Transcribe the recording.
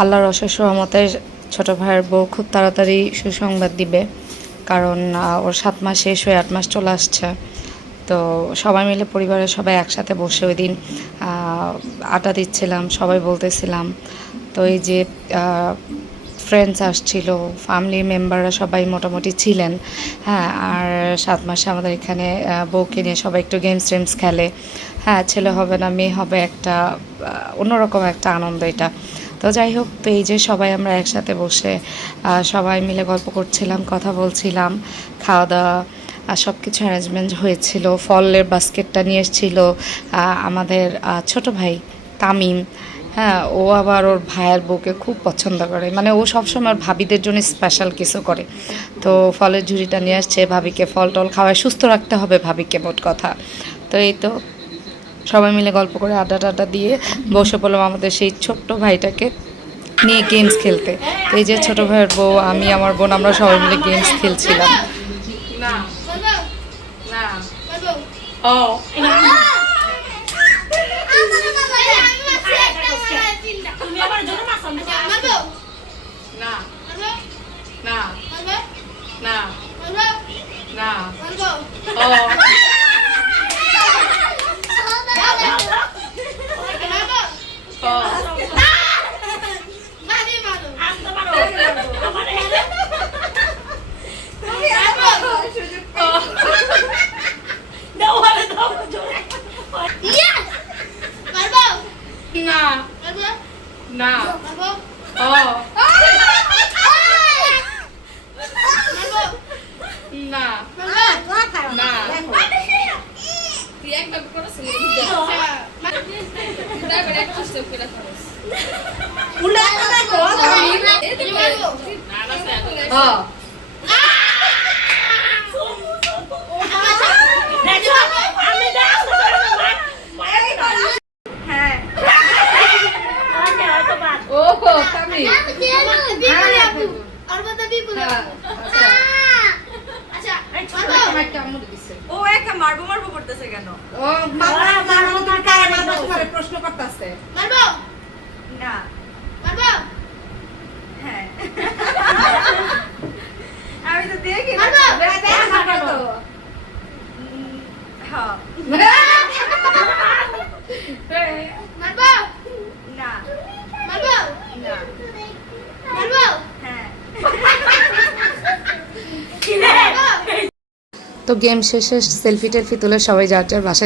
আল্লাহর অশেষ রহমতে ছোট ভাইয়ের বউ খুব তাড়াতাড়ি সুসংবাদ দিবে, কারণ ওর 7 মাস শেষ হয়ে 8 মাস চলে আসছে। তো সবাই মিলে পরিবারের সবাই একসাথে বসে ওই দিন আড্ডা দিচ্ছিলাম, সবাই বলতেছিলাম। তো এই যে ফ্রেন্ডস আসছিল, ফ্যামিলি মেম্বাররা সবাই মোটামুটি ছিলেন। হ্যাঁ, আর 7 মাসে আমাদের এখানে বউকে নিয়ে সবাই একটু গেমস টেমস খেলে। হ্যাঁ, ছেলে হবে না মেয়ে হবে, একটা অন্যরকম একটা আনন্দ এটা। তো যাই হোক, তো এই যে সবাই আমরা একসাথে বসে সবাই মিলে গল্প করছিলাম, কথা বলছিলাম, খাওয়া দাওয়া সব কিছু অ্যারেঞ্জমেন্ট হয়েছিল। ফলের বাস্কেটটা নিয়ে এসেছিল আমাদের ছোট ভাই তামিম। হ্যাঁ, ও আবার ওর ভাইয়ের বউকে খুব পছন্দ করে, মানে ও সবসময় ওর ভাবিদের জন্য স্পেশাল কিছু করে। তো ফলের ঝুড়িটা নিয়ে আসছে, ভাবিকে ফল টল খাওয়ায় সুস্থ রাখতে হবে ভাবিকে, মোট কথা। তো এই তো সবাই মিলে গল্প করে আড্ডা টাড্ডা দিয়ে বসে পড়লাম আমাদের সেই ছোট্ট ভাইটাকে নিয়ে গেমস খেলতে। তো এই যে ছোট ভাইয়ের বউ, আমি, আমার বোন, আমরা সবাই মিলে গেমস খেলছিলাম। প্রশ্ন করতেছে আমি তো দেখি তো গেম শেষে সেলফি টেলফি তুলে সবাই যার যার বাসায়